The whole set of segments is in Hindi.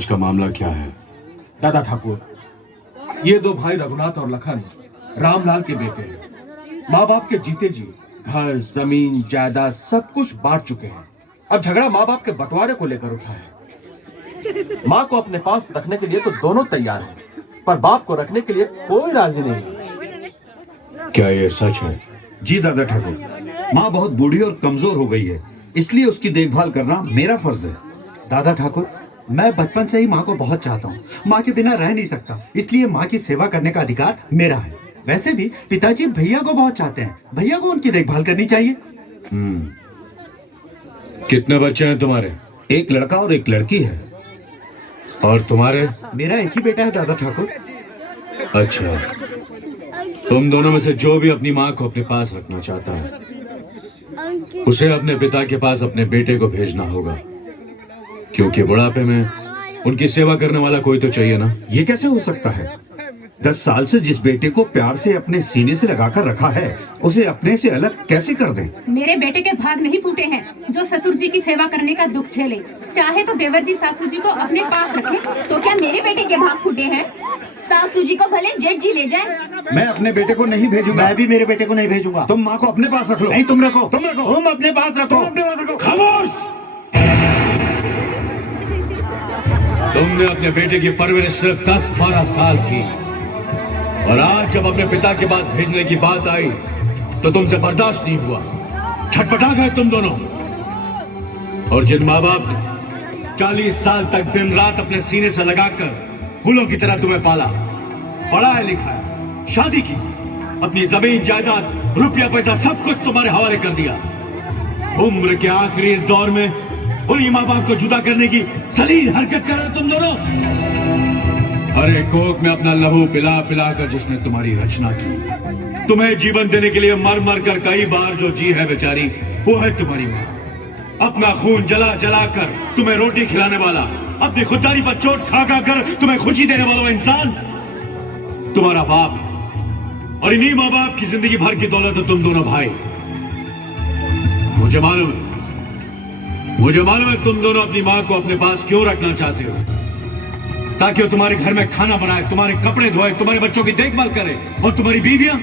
आज का मामला क्या है? दादा ठाकुर, ये दो भाई रघुनाथ और लखन रामलाल के बेटे हैं। माँ बाप के जीते जी घर जमीन जायदाद सब कुछ बांट चुके हैं। अब झगड़ा माँ बाप के बंटवारे को लेकर उठा है। माँ को अपने पास रखने के लिए तो दोनों तैयार हैं, पर बाप को रखने के लिए कोई राजी नहीं है। क्या ये सच है? जी दादा ठाकुर, माँ बहुत बूढ़ी और कमजोर हो गई है, इसलिए उसकी देखभाल करना मेरा फर्ज है। दादा ठाकुर, मैं बचपन से ही माँ को बहुत चाहता हूँ। माँ के बिना रह नहीं सकता, इसलिए माँ की सेवा करने का अधिकार मेरा है। वैसे भी पिताजी भैया को बहुत चाहते हैं, भैया को उनकी देखभाल करनी चाहिए। कितने बच्चे हैं तुम्हारे? एक लड़का और एक लड़की है। और तुम्हारे? मेरा एक ही बेटा है दादा ठाकुर। अच्छा, तुम दोनों में से जो भी अपनी माँ को अपने पास रखना चाहता है, उसे अपने पिता के पास अपने बेटे को भेजना होगा, क्योंकि बुढ़ापे में उनकी सेवा करने वाला कोई तो चाहिए ना। ये कैसे हो सकता है? 10 साल से जिस बेटे को प्यार से अपने सीने से लगाकर रखा है, उसे अपने से अलग कैसे कर दें? मेरे बेटे के भाग नहीं फूटे हैं जो ससुर जी की सेवा करने का दुख झेले। चाहे तो देवर जी सासू जी को अपने पास रखें। तो क्या मेरे बेटे के भाग फूटे हैं? सासू जी को भले जेठ जी ले जाए। मैं अपने बेटे को नहीं भेजूंगा। मैं भी मेरे बेटे को नहीं भेजूंगा। तुम माँ को अपने पास रख लो। नहीं, तुम रखो। तुम रखो। तुम अपने पास रखो। तुम अपने पास रखो। खामोश! तुमने अपने बेटे की परवरिश सिर्फ 10-12 साल की, और आज जब अपने पिता के पास भेजने की बात आई तो तुमसे बर्दाश्त नहीं हुआ। छटपटा गए तुम दोनों। और जिन माँ बाप ने 40 साल तक दिन रात अपने सीने से लगाकर फूलों की तरह तुम्हें पाला, पढ़ाया लिखाया, शादी की, अपनी जमीन जायदाद रुपया पैसा सब कुछ तुम्हारे हवाले कर दिया, उम्र के आखिरी इस दौर में उन्हीं माँ बाप को जुदा करने की सलील हरकत कर रहे तुम दोनों। हरे कोक में अपना लहू पिला पिला कर जिसने तुम्हारी रचना की, तुम्हें जीवन देने के लिए मर मर कर कई बार जो जी है बेचारी, वो है तुम्हारी माँ। अपना खून जला जला कर तुम्हें रोटी खिलाने वाला, अपनी खुददारी पर चोट खा खा कर तुम्हें खुशी देने वाला इंसान तुम्हारा बाप है। और इन्हीं माँ बाप की जिंदगी भर की दौलत है तुम दोनों भाई। मुझे मालूम है तुम दोनों अपनी माँ को अपने पास क्यों रखना चाहते हो, ताकि वो तुम्हारे घर में खाना बनाए, तुम्हारे कपड़े धोए, तुम्हारे बच्चों की देखभाल करे, और तुम्हारी बीवियां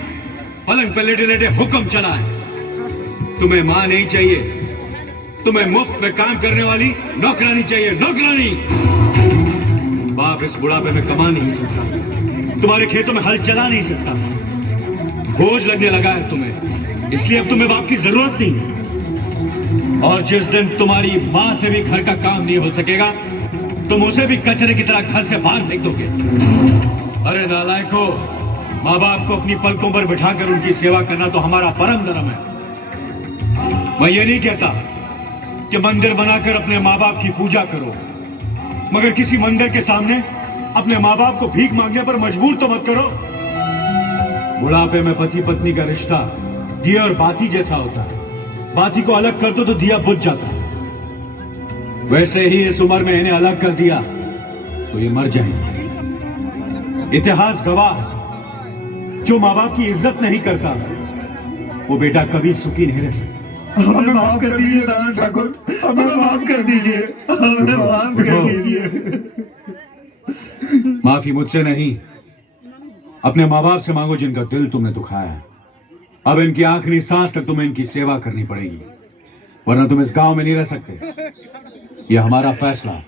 पलंग पर लेटे लेटे हुक्म चलाए। तुम्हें माँ नहीं चाहिए, तुम्हें मुफ्त में काम करने वाली नौकरानी चाहिए, नौकरानी। बाप इस बुढ़ापे में कमा नहीं सकता, तुम्हारे खेतों में हल चला नहीं सकता, बोझ लगने लगा है तुम्हें, इसलिए अब तुम्हें बाप की जरूरत नहीं है। और जिस दिन तुम्हारी माँ से भी घर का काम नहीं हो सकेगा, तुम उसे भी कचरे की तरह घर से बाहर फेंक दोगे। अरे नालायको, माँ बाप को अपनी पलकों पर बिठाकर उनकी सेवा करना तो हमारा परम धर्म है। मैं ये नहीं कहता कि मंदिर बनाकर अपने माँ बाप की पूजा करो, मगर किसी मंदिर के सामने अपने माँ बाप को भीख मांगने पर मजबूर तो मत करो। बुढ़ापे में पति पत्नी का रिश्ता दिया और बाती जैसा होता है, बाती को अलग कर दो तो दिया बुझ जाता है। वैसे ही इस उम्र में इन्हें अलग कर दिया तो ये मर जाएंगे। इतिहास गवाह, जो माँ बाप की इज्जत नहीं करता वो बेटा कभी सुखी नहीं रह सकता। हमें माफ कर दीजिए दादा ठाकुर, हमें माफ कर दीजिए, हमें माफ कर दीजिए। माफी मुझसे नहीं, अपने माँ बाप से मांगो जिनका दिल तुमने दुखाया है। अब इनकी आखिरी सांस तक तुम्हें इनकी सेवा करनी पड़ेगी, वरना तुम इस गांव में नहीं रह सकते। यह हमारा फैसला है।